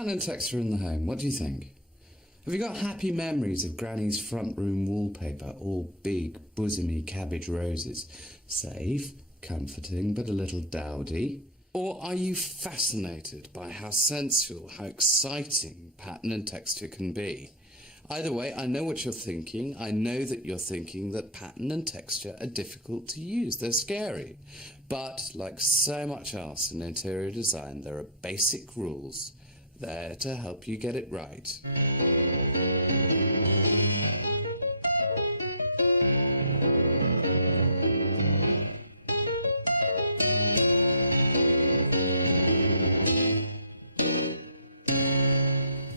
Pattern and texture in the home, what do you think? Have you got happy memories of Granny's front room wallpaper, all big, bosomy cabbage roses? Safe, comforting, but a little dowdy? Or are you fascinated by how sensual, how exciting pattern and texture can be? Either way, I know what you're thinking. I know that you're thinking that pattern and texture are difficult to use. They're scary. But like so much else in interior design, there are basic rules there to help you get it right.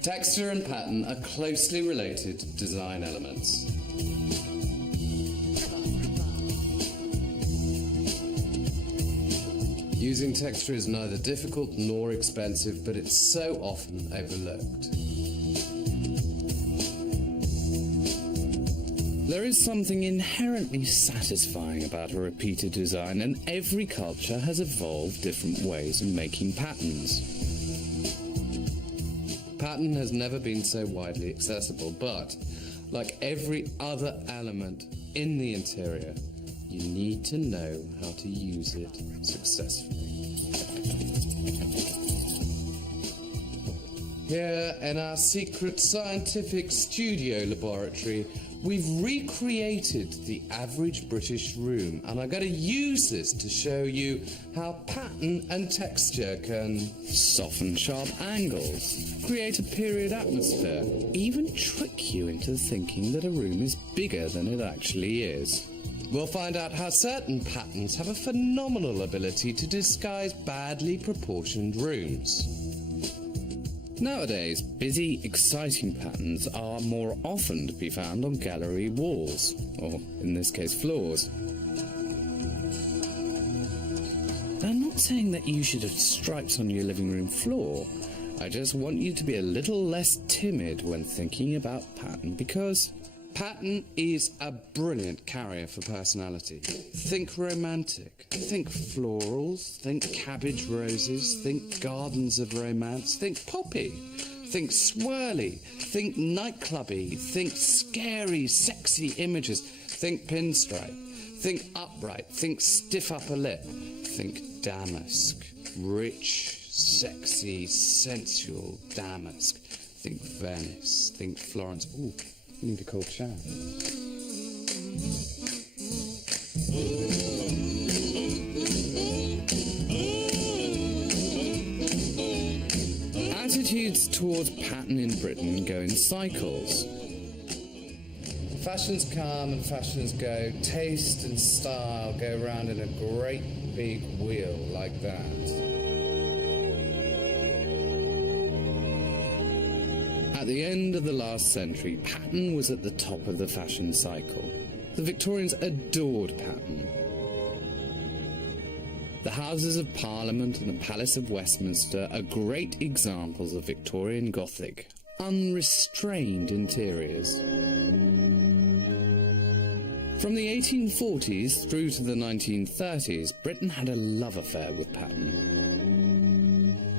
Texture and pattern are closely related design elements. Using texture is neither difficult nor expensive, but it's so often overlooked. There is something inherently satisfying about a repeated design, and every culture has evolved different ways of making patterns. Pattern has never been so widely accessible, but like every other element in the interior, you need to know how to use it successfully. Here in our secret scientific studio laboratory, we've recreated the average British room, and I'm going to use this to show you how pattern and texture can soften sharp angles, create a period atmosphere, even trick you into thinking that a room is bigger than it actually is. We'll find out how certain patterns have a phenomenal ability to disguise badly proportioned rooms. Nowadays, busy, exciting patterns are more often to be found on gallery walls, or in this case floors. I'm not saying that you should have stripes on your living room floor. I just want you to be a little less timid when thinking about pattern, because pattern is a brilliant carrier for personality. Think romantic, think florals, think cabbage roses, think gardens of romance, think poppy, think swirly, think nightclubby, think scary, sexy images, think pinstripe, think upright, think stiff upper lip, think damask, rich, sexy, sensual damask, think Venice, think Florence. Ooh. Need a cold shower. Attitudes towards pattern in Britain go in cycles. Fashions come and fashions go. Taste and style go round in a great big wheel like that. At the end of the last century, pattern was at the top of the fashion cycle. The Victorians adored pattern. The Houses of Parliament and the Palace of Westminster are great examples of Victorian Gothic, unrestrained interiors. From the 1840s through to the 1930s, Britain had a love affair with pattern.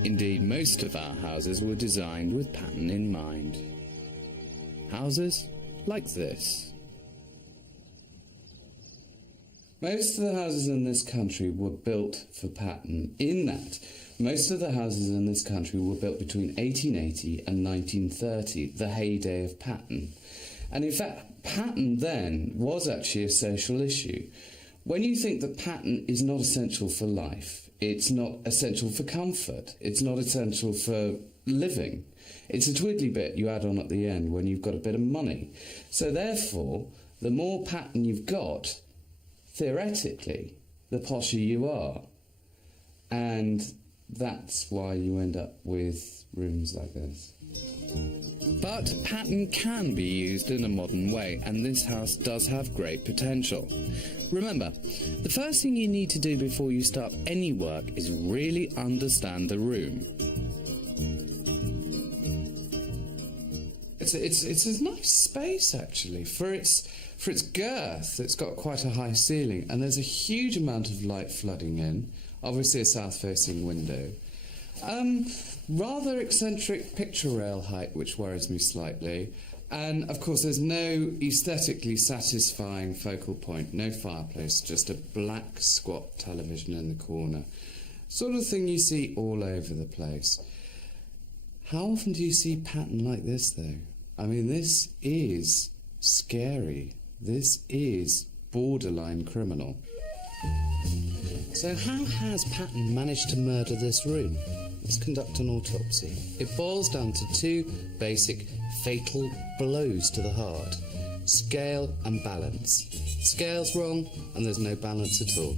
Indeed, most of our houses were designed with pattern in mind. Houses like this. Most of the houses in this country were built for pattern, in that most of the houses in this country were built between 1880 and 1930, the heyday of pattern. And in fact, pattern then was actually a social issue. When you think that pattern is not essential for life, it's not essential for comfort, it's not essential for living, it's a twiddly bit you add on at the end when you've got a bit of money. So therefore, the more pattern you've got, theoretically, the posher you are. And that's why you end up with rooms like this. But pattern can be used in a modern way, and this house does have great potential. Remember, the first thing you need to do before you start any work is really understand the room. It's a nice space, actually. For its girth, it's got quite a high ceiling, and there's a huge amount of light flooding in, obviously a south-facing window. Rather eccentric picture rail height, which worries me slightly. And, of course, there's no aesthetically satisfying focal point, no fireplace, just a black squat television in the corner. Sort of thing you see all over the place. How often do you see pattern like this, though? I mean, this is scary. This is borderline criminal. So how has Patton managed to murder this room? Let's conduct an autopsy. It boils down to two basic fatal blows to the heart: scale and balance. Scale's wrong and there's no balance at all.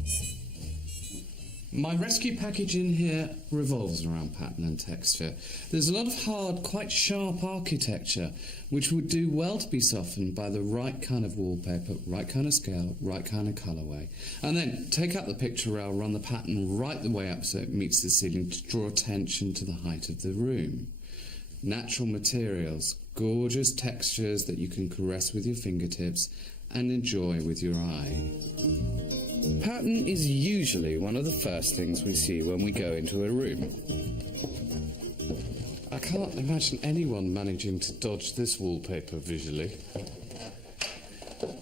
My rescue package in here revolves around pattern and texture. There's a lot of hard, quite sharp architecture which would do well to be softened by the right kind of wallpaper, right kind of scale, right kind of colourway. And then take out the picture rail, run the pattern right the way up so it meets the ceiling to draw attention to the height of the room. Natural materials, gorgeous textures that you can caress with your fingertips and enjoy with your eye. Pattern is usually one of the first things we see when we go into a room. I can't imagine anyone managing to dodge this wallpaper visually.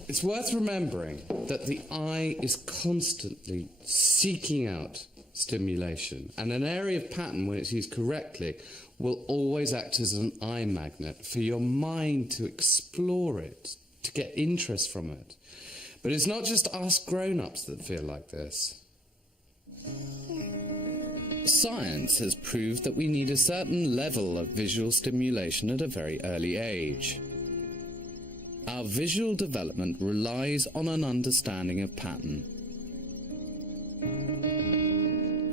It's worth remembering that the eye is constantly seeking out stimulation, and an area of pattern, when it's used correctly, will always act as an eye magnet for your mind to explore it, to get interest from it. But it's not just us grown-ups that feel like this. Science has proved that we need a certain level of visual stimulation at a very early age. Our visual development relies on an understanding of pattern.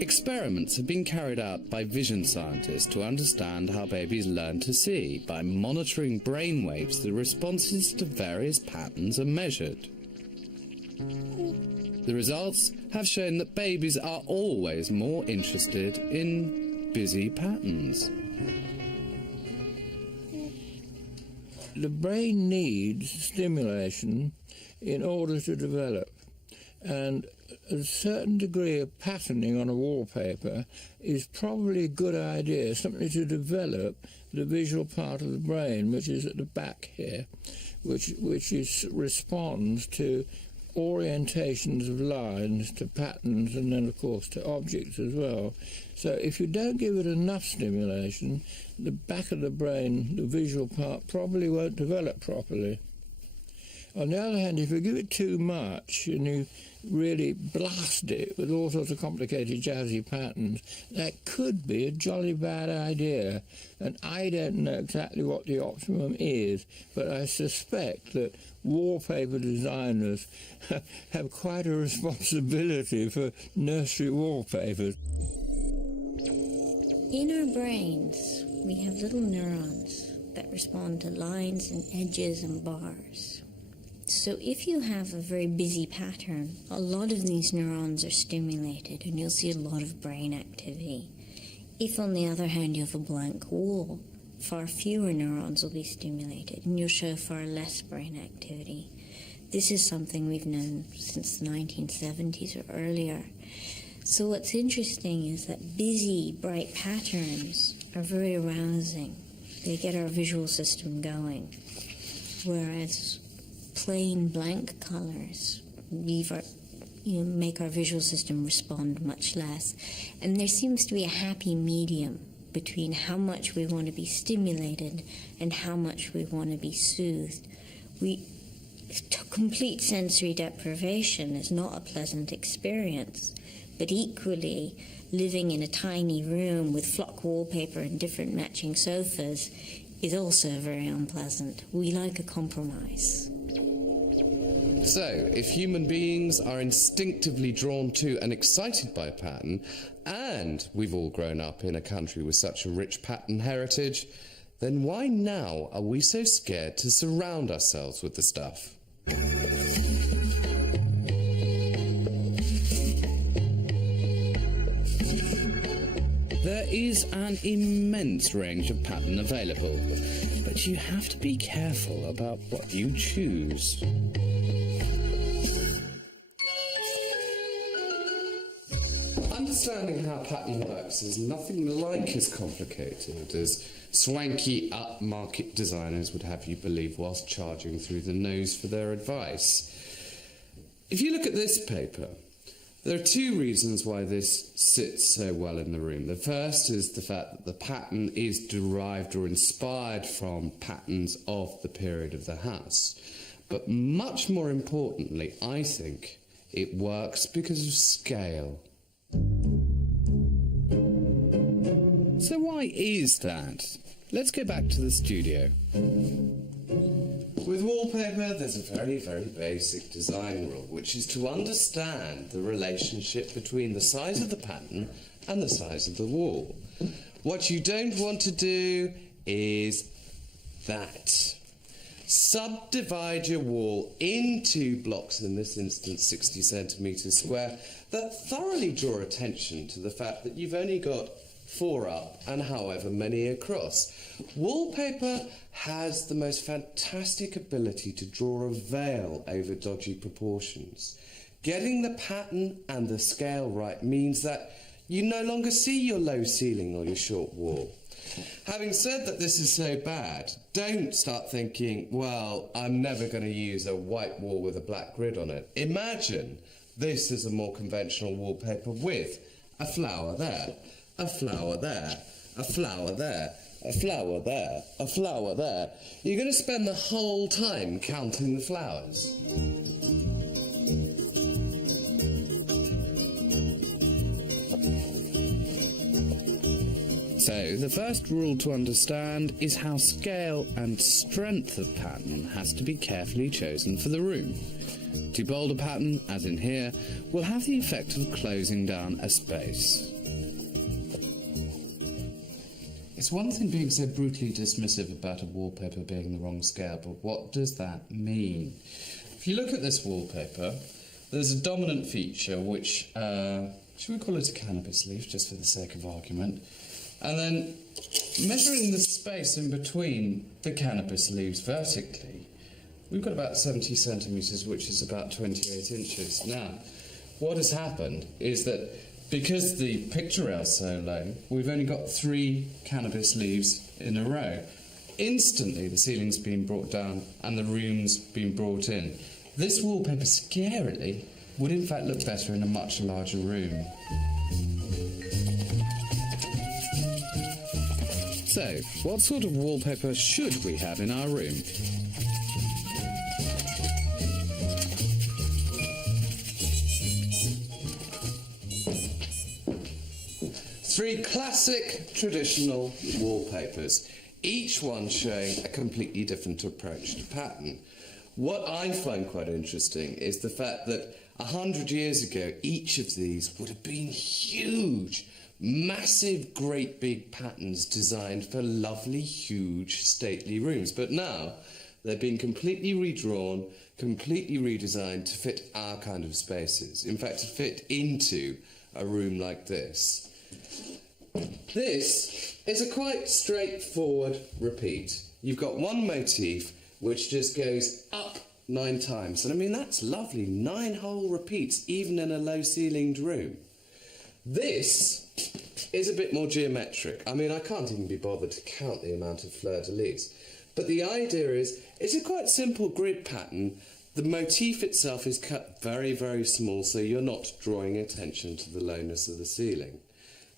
Experiments have been carried out by vision scientists to understand how babies learn to see. By monitoring brain waves, the responses to various patterns are measured. The results have shown that babies are always more interested in busy patterns. The brain needs stimulation in order to develop, and a certain degree of patterning on a wallpaper is probably a good idea, simply to develop the visual part of the brain, which is at the back here, which responds to orientations of lines, to patterns, and then of course to objects as well. So if you don't give it enough stimulation, the back of the brain, the visual part, probably won't develop properly. On the other hand, if you give it too much and you really blast it with all sorts of complicated jazzy patterns, that could be a jolly bad idea. And I don't know exactly what the optimum is, but I suspect that wallpaper designers have quite a responsibility for nursery wallpapers. In our brains, we have little neurons that respond to lines and edges and bars. So if you have a very busy pattern, a lot of these neurons are stimulated and you'll see a lot of brain activity. If, on the other hand, you have a blank wall, far fewer neurons will be stimulated and you'll show far less brain activity. This is something we've known since the 1970s or earlier. So what's interesting is that busy, bright patterns are very arousing. They get our visual system going, whereas plain blank colors make our visual system respond much less. And there seems to be a happy medium between how much we want to be stimulated and how much we want to be soothed. Complete sensory deprivation is not a pleasant experience, but equally, living in a tiny room with flock wallpaper and different matching sofas is also very unpleasant. We like a compromise. So, if human beings are instinctively drawn to and excited by a pattern, and we've all grown up in a country with such a rich pattern heritage, then why now are we so scared to surround ourselves with the stuff? There is an immense range of pattern available, but you have to be careful about what you choose. understanding how pattern works is nothing like as complicated as swanky upmarket designers would have you believe whilst charging through the nose for their advice. If you look at this paper, there are two reasons why this sits so well in the room. The first is the fact that the pattern is derived or inspired from patterns of the period of the house. But much more importantly, I think, it works because of scale. So why is that? Let's go back to the studio. With wallpaper, there's a very, very basic design rule, which is to understand the relationship between the size of the pattern and the size of the wall. What you don't want to do is that. Subdivide your wall into blocks, in this instance 60 centimetres square, that thoroughly draw attention to the fact that you've only got 4 up and however many across. Wallpaper has the most fantastic ability to draw a veil over dodgy proportions. Getting the pattern and the scale right means that you no longer see your low ceiling or your short wall. Having said that this is so bad, don't start thinking, well, I'm never going to use a white wall with a black grid on it. Imagine this is a more conventional wallpaper with a flower there, a flower there, a flower there, a flower there, a flower there. You're going to spend the whole time counting the flowers. So, the first rule to understand is how scale and strength of pattern has to be carefully chosen for the room. Too bold a pattern, as in here, will have the effect of closing down a space. It's one thing being so brutally dismissive about a wallpaper being the wrong scale, but what does that mean? If you look at this wallpaper, there's a dominant feature which, should we call it a cannabis leaf, just for the sake of argument? And then measuring the space in between the cannabis leaves vertically, we've got about 70 centimetres, which is about 28 inches. Now, what has happened is that because the picture rail's so low, we've only got 3 cannabis leaves in a row. Instantly, the ceiling's been brought down and the room's been brought in. This wallpaper, scarily, would in fact look better in a much larger room. So, what sort of wallpaper should we have in our room? Three classic traditional wallpapers, each one showing a completely different approach to pattern. What I find quite interesting is the fact that 100 years ago, each of these would have been huge, massive, great big patterns designed for lovely, huge, stately rooms. But now, they're being completely redrawn, completely redesigned to fit our kind of spaces. In fact, to fit into a room like this. This is a quite straightforward repeat. You've got one motif which just goes up 9 times. And I mean, that's lovely. 9 whole repeats, even in a low-ceilinged room. This is a bit more geometric. I mean, I can't even be bothered to count the amount of fleur-de-lis. But the idea is, it's a quite simple grid pattern. The motif itself is cut very, very small, so you're not drawing attention to the lowness of the ceiling.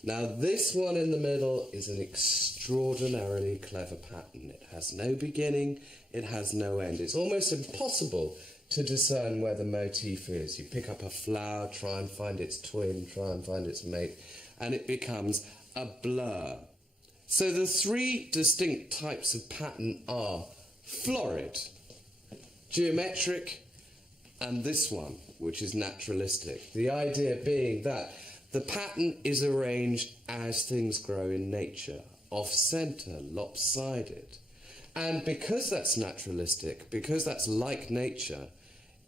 Now, this one in the middle is an extraordinarily clever pattern. It has no beginning, it has no end. It's almost impossible to discern where the motif is. You pick up a flower, try and find its twin, try and find its mate, and it becomes a blur. So the 3 distinct types of pattern are florid, geometric, and this one, which is naturalistic. The idea being that the pattern is arranged as things grow in nature, off-centre, lopsided. And because that's naturalistic, because that's like nature,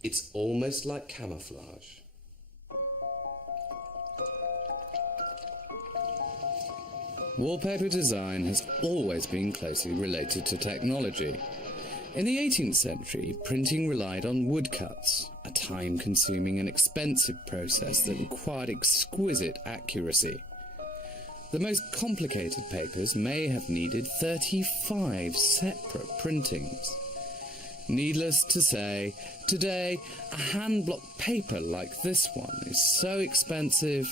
it's almost like camouflage. Wallpaper design has always been closely related to technology. In the 18th century, printing relied on woodcuts, a time-consuming and expensive process that required exquisite accuracy. The most complicated papers may have needed 35 separate printings. Needless to say, today, a hand-blocked paper like this one is so expensive,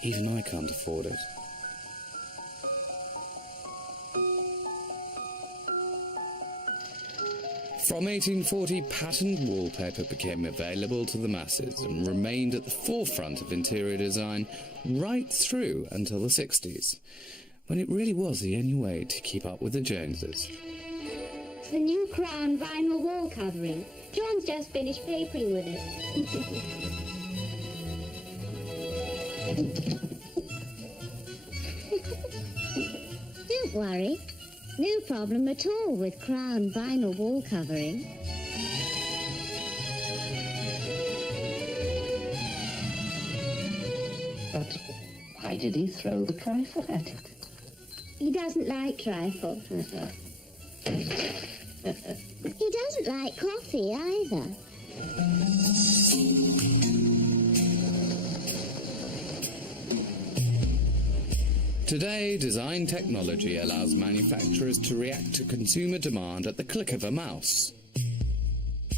even I can't afford it. From 1840, patterned wallpaper became available to the masses and remained at the forefront of interior design right through until the 60s, when it really was the only way to keep up with the Joneses. The new Crown vinyl wall covering. John's just finished papering with it. Don't worry. No problem at all with Crown vinyl wall covering. But why did he throw the trifle at it? He doesn't like trifle. He doesn't like coffee either. Today, design technology allows manufacturers to react to consumer demand at the click of a mouse.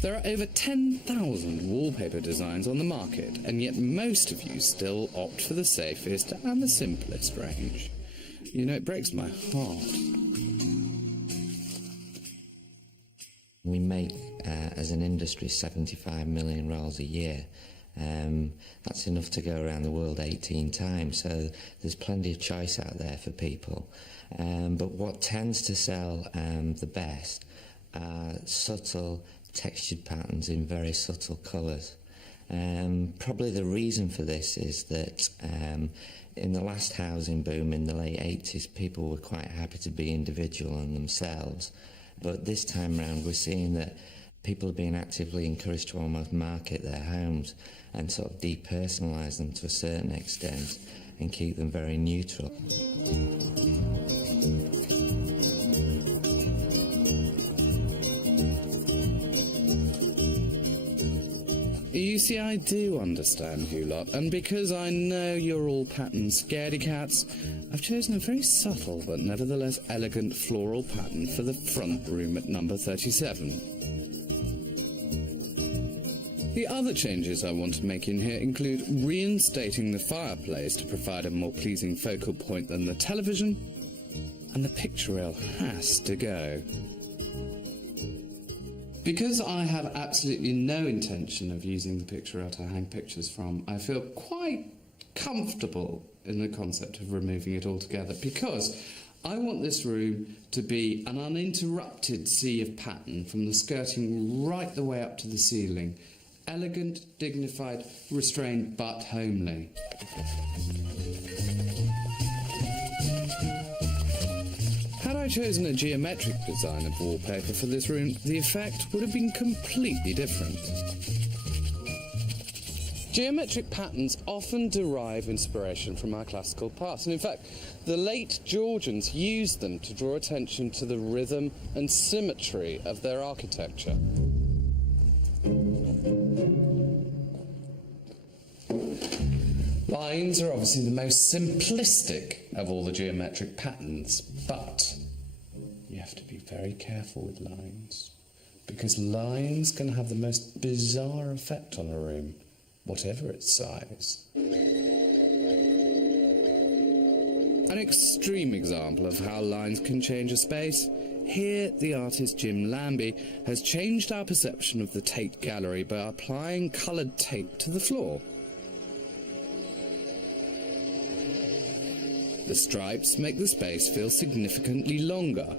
There are over 10,000 wallpaper designs on the market, and yet most of you still opt for the safest and the simplest range. You know, it breaks my heart. We make, as an industry, 75 million rolls a year. That's enough to go around the world 18 times, so there's plenty of choice out there for people. But what tends to sell the best are subtle textured patterns in very subtle colours. Probably the reason for this is that in the last housing boom in the late 80s, people were quite happy to be individual and themselves. But this time round, we're seeing that people are being actively encouraged to almost market their homes and sort of depersonalise them to a certain extent and keep them very neutral. You see, I do understand you lot, and because I know you're all pattern scaredy cats, I've chosen a very subtle but nevertheless elegant floral pattern for the front room at number 37. The other changes I want to make in here include reinstating the fireplace to provide a more pleasing focal point than the television, and the picture rail has to go. Because I have absolutely no intention of using the picture rail to hang pictures from, I feel quite comfortable in the concept of removing it altogether, because I want this room to be an uninterrupted sea of pattern from the skirting right the way up to the ceiling. Elegant, dignified, restrained, but homely. Had I chosen a geometric design of wallpaper for this room, the effect would have been completely different. Geometric patterns often derive inspiration from our classical past, and in fact, the late Georgians used them to draw attention to the rhythm and symmetry of their architecture. Lines are obviously the most simplistic of all the geometric patterns, but you have to be very careful with lines, because lines can have the most bizarre effect on a room, whatever its size. An extreme example of how lines can change a space. Here, the artist Jim Lambie has changed our perception of the Tate Gallery by applying coloured tape to the floor. The stripes make the space feel significantly longer.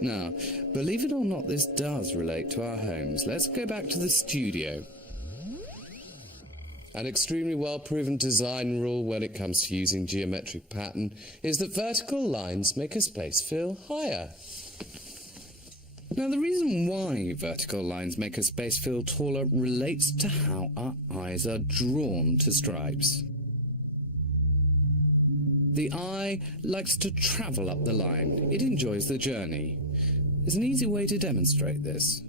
Now, believe it or not, this does relate to our homes. Let's go back to the studio. An extremely well-proven design rule when it comes to using geometric pattern is that vertical lines make a space feel higher. Now, the reason why vertical lines make a space feel taller relates to how our eyes are drawn to stripes. The eye likes to travel up the line. It enjoys the journey. is an easy way to demonstrate this.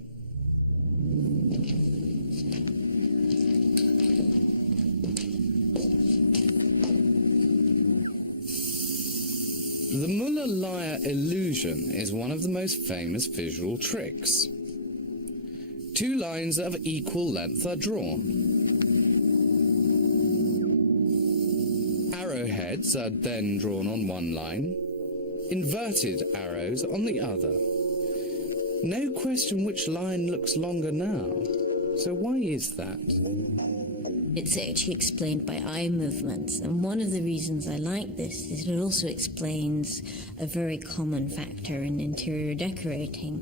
The Muller-Lyer illusion is one of the most famous visual tricks. Two lines of equal length are drawn. Arrowheads are then drawn on one line, inverted arrows on the other. No question which line looks longer now. So why is that? It's actually explained by eye movements, and one of the reasons I like this is it also explains a very common factor in interior decorating.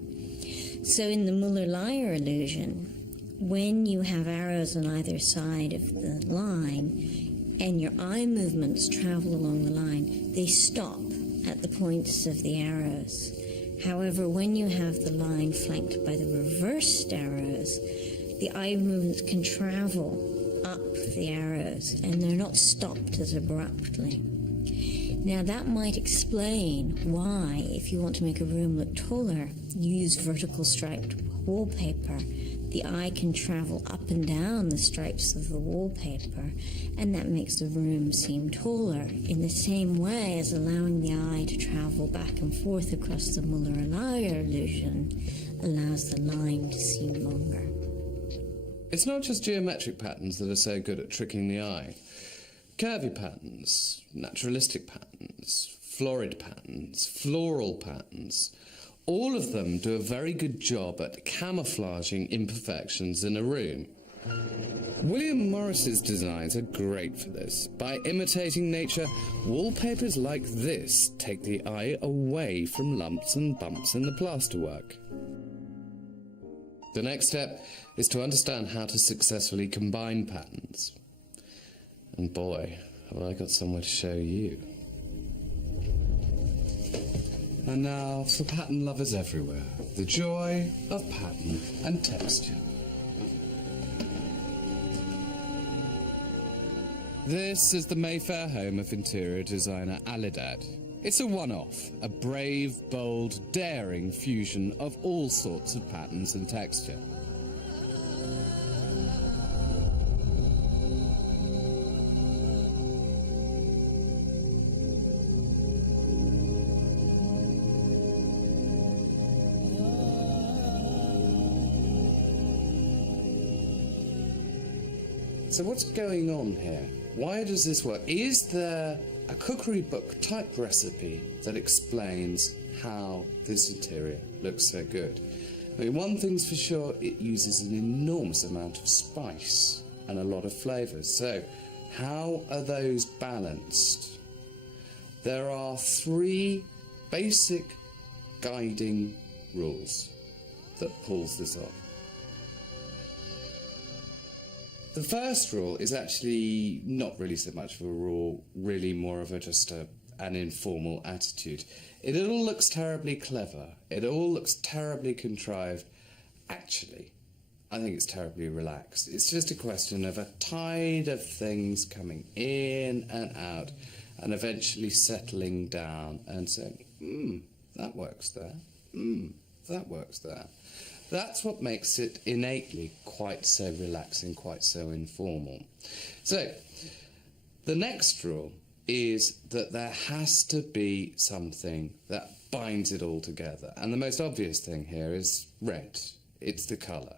So in the Muller-Lyer illusion, when you have arrows on either side of the line and your eye movements travel along the line, they stop at the points of the arrows. However, when you have the line flanked by the reversed arrows, the eye movements can travel up the arrows and they're not stopped as abruptly. Now that might explain why, if you want to make a room look taller, you use vertical striped wallpaper. The eye can travel up and down the stripes of the wallpaper, and that makes the room seem taller, in the same way as allowing the eye to travel back and forth across the Muller-Lyer illusion allows the line to seem longer. It's not just geometric patterns that are so good at tricking the eye. Curvy patterns, naturalistic patterns, florid patterns, floral patterns, all of them do a very good job at camouflaging imperfections in a room. William Morris's designs are great for this. By imitating nature, wallpapers like this take the eye away from lumps and bumps in the plasterwork. The next step is to understand how to successfully combine patterns. And boy, have I got somewhere to show you. And now, for pattern lovers everywhere, the joy of pattern and texture. This is the Mayfair home of interior designer Alidad. It's a one-off, a brave, bold, daring fusion of all sorts of patterns and texture. So what's going on here? Why does this work? Is there a cookery book type recipe that explains how this interior looks so good? I mean, one thing's for sure, it uses an enormous amount of spice and a lot of flavours. So how are those balanced? There are 3 basic guiding rules that pulls this off. The first rule is actually not really so much of a rule, really more of an informal attitude. It all looks terribly clever. It all looks terribly contrived. Actually, I think it's terribly relaxed. It's just a question of a tide of things coming in and out and eventually settling down and saying, that works there. That works there. That's what makes it innately quite so relaxing, quite so informal. So, the next rule is that there has to be something that binds it all together. And the most obvious thing here is red. It's the colour.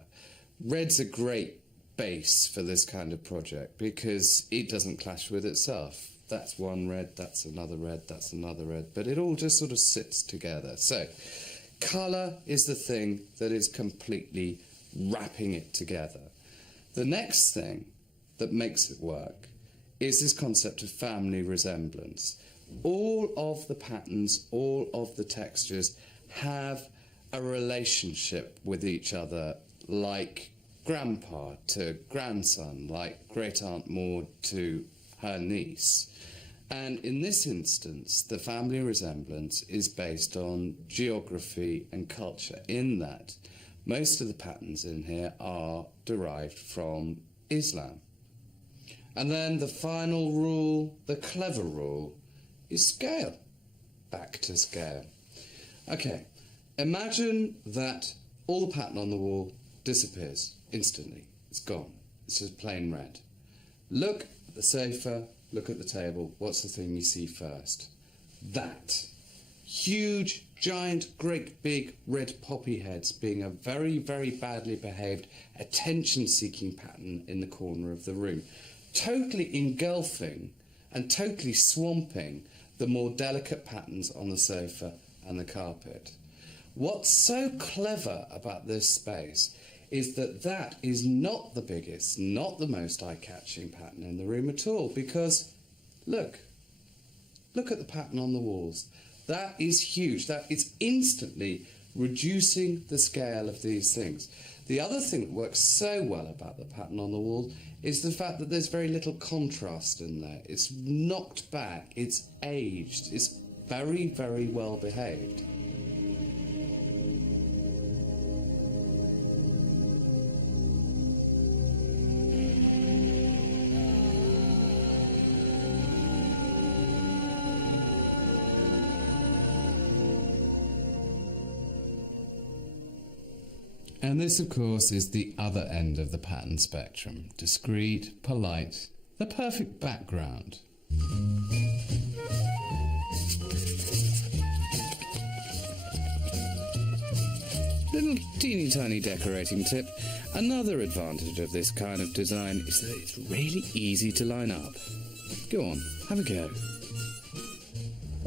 Red's a great base for this kind of project because it doesn't clash with itself. That's one red, that's another red, that's another red, but it all just sort of sits together. So, colour is the thing that is completely wrapping it together. The next thing that makes it work is this concept of family resemblance. All of the patterns, all of the textures have a relationship with each other, like grandpa to grandson, like great-aunt Maud to her niece. And in this instance, the family resemblance is based on geography and culture, in that most of the patterns in here are derived from Islam. And then the final rule, the clever rule, is scale. Back to scale. Okay, Imagine that all the pattern on the wall disappears instantly. It's gone. It's just plain red. Look at the sofa, look at the table. What's the thing you see first? That. Huge, giant, great big red poppy heads being a very, very badly behaved, attention-seeking pattern in the corner of the room. Totally engulfing and totally swamping the more delicate patterns on the sofa and the carpet. What's so clever about this space is that that is not the biggest, not the most eye-catching pattern in the room at all, because look at the pattern on the walls. That is huge. That is instantly reducing the scale of these things. The other thing that works so well about the pattern on the wall is the fact that there's very little contrast in there. It's knocked back, it's aged, it's very, very well behaved. And this, of course, is the other end of the pattern spectrum. Discreet, polite, the perfect background. Little teeny tiny decorating tip. Another advantage of this kind of design is that it's really easy to line up. Go on, have a go.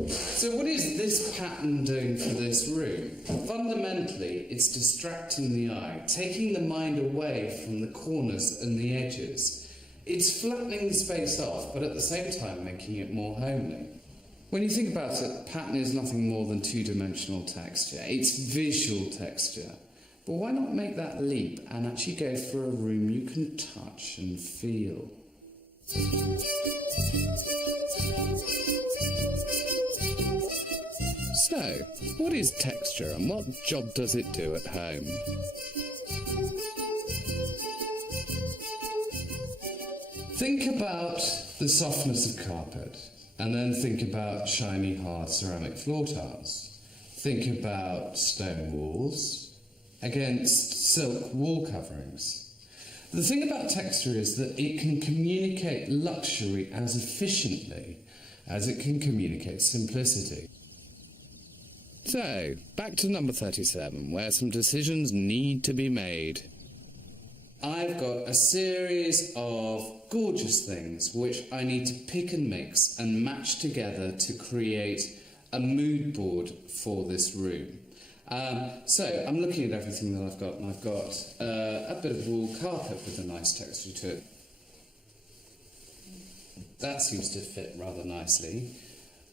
So what is this pattern doing for this room? Fundamentally, it's distracting the eye, taking the mind away from the corners and the edges. It's flattening the space off, but at the same time making it more homely. When you think about it, pattern is nothing more than two-dimensional texture. It's visual texture. But why not make that leap and actually go for a room you can touch and feel? So, what is texture and what job does it do at home? Think about the softness of carpet, and then think about shiny, hard ceramic floor tiles. Think about stone walls against silk wall coverings. The thing about texture is that it can communicate luxury as efficiently as it can communicate simplicity. So, back to number 37, where some decisions need to be made. I've got a series of gorgeous things which I need to pick and mix and match together to create a mood board for this room. So, I'm looking at everything that I've got, and I've got a bit of wool carpet with a nice texture to it. That seems to fit rather nicely.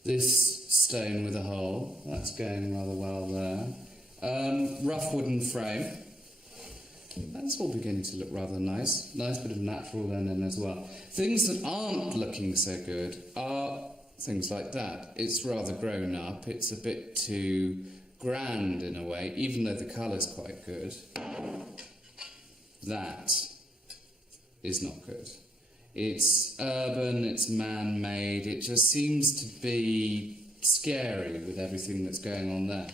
This stone with a hole, that's going rather well there. Rough wooden frame. That's all beginning to look rather nice. Nice bit of natural linen as well. Things that aren't looking so good are things like that. It's rather grown up. It's a bit too grand in a way, even though the colour's quite good. That is not good. It's urban, it's man-made, it just seems to be scary with everything that's going on there.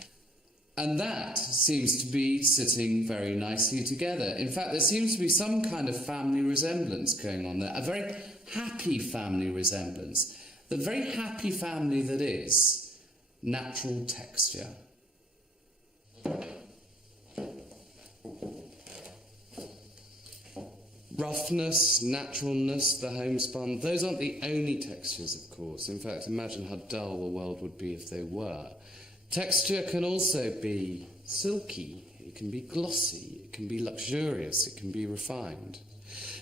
And that seems to be sitting very nicely together. In fact, there seems to be some kind of family resemblance going on there, a very happy family resemblance. The very happy family that is natural texture. Roughness, naturalness, the homespun, those aren't the only textures, of course. In fact, imagine how dull the world would be if they were. Texture can also be silky, it can be glossy, it can be luxurious, it can be refined.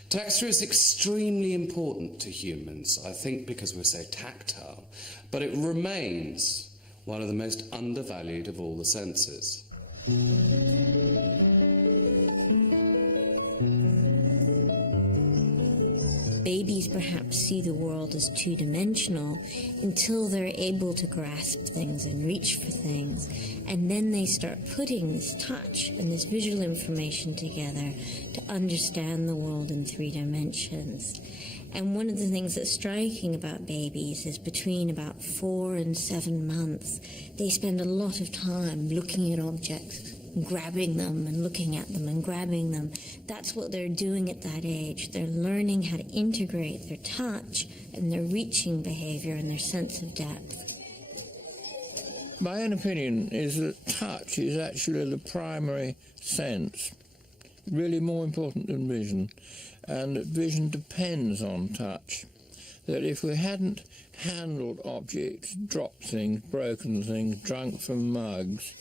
Texture is extremely important to humans, I think because we're so tactile, but it remains one of the most undervalued of all the senses. Babies perhaps see the world as two-dimensional until they're able to grasp things and reach for things, and then they start putting this touch and this visual information together to understand the world in 3 dimensions. And one of the things that's striking about babies is between about 4 and 7 months, they spend a lot of time looking at objects, grabbing them and looking at them and grabbing them. That's what they're doing at that age. They're learning how to integrate their touch and their reaching behavior and their sense of depth. My own opinion is that touch is actually the primary sense, really more important than vision, and that vision depends on touch. That if we hadn't handled objects, dropped things, broken things, drunk from mugs,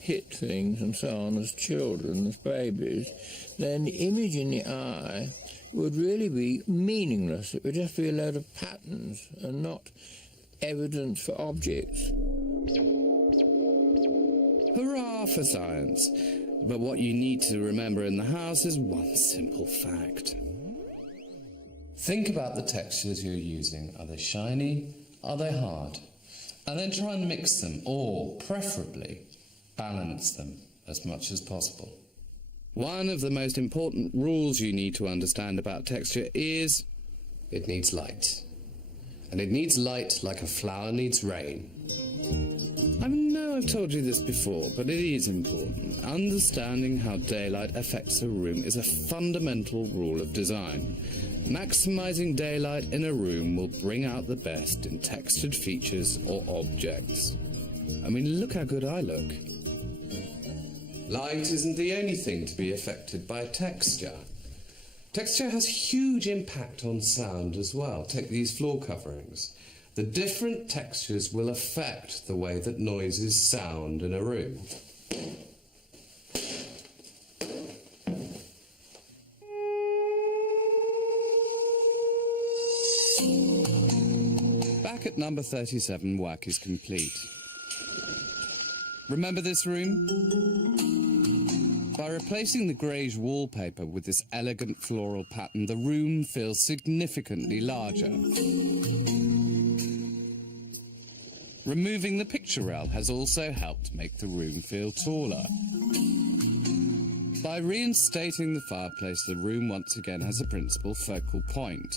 hit things and so on as children, as babies, then the image in the eye would really be meaningless. It would just be a load of patterns and not evidence for objects. Hurrah for science! But what you need to remember in the house is one simple fact. Think about the textures you're using. Are they shiny? Are they hard? And then try and mix them, or, preferably, balance them as much as possible. One of the most important rules you need to understand about texture is it needs light. And it needs light like a flower needs rain. I know I've told you this before, but it is important. Understanding how daylight affects a room is a fundamental rule of design. Maximizing daylight in a room will bring out the best in textured features or objects. I mean, look how good I look. Light isn't the only thing to be affected by texture. Texture has huge impact on sound as well. Take these floor coverings. The different textures will affect the way that noises sound in a room. Back at number 37, work is complete. Remember this room? By replacing the greige wallpaper with this elegant floral pattern, the room feels significantly larger. Removing the picture rail has also helped make the room feel taller. By reinstating the fireplace, the room once again has a principal focal point.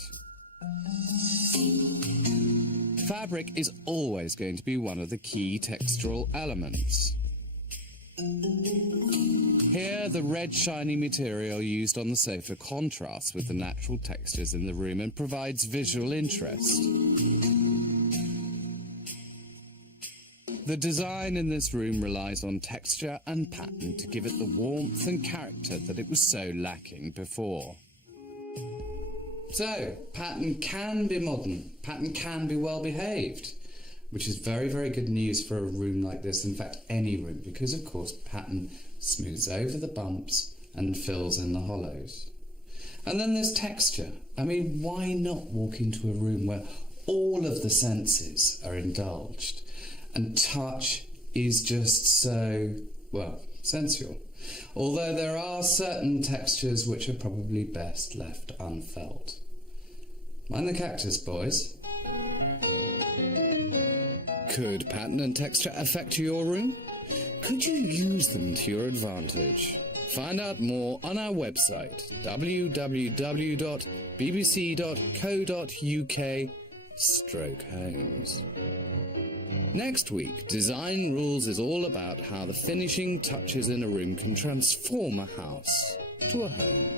Fabric is always going to be one of the key textural elements. Here, the red shiny material used on the sofa contrasts with the natural textures in the room and provides visual interest. The design in this room relies on texture and pattern to give it the warmth and character that it was so lacking before. So, pattern can be modern, pattern can be well behaved, which is very, very good news for a room like this, in fact any room, because of course pattern smooths over the bumps and fills in the hollows. And then there's texture. I mean, why not walk into a room where all of the senses are indulged and touch is just so, well, sensual. Although there are certain textures which are probably best left unfelt. Mind the cactus, boys. Could pattern and texture affect your room? Could you use them to your advantage? Find out more on our website, www.bbc.co.uk/homes. Next week, Design Rules is all about how the finishing touches in a room can transform a house to a home.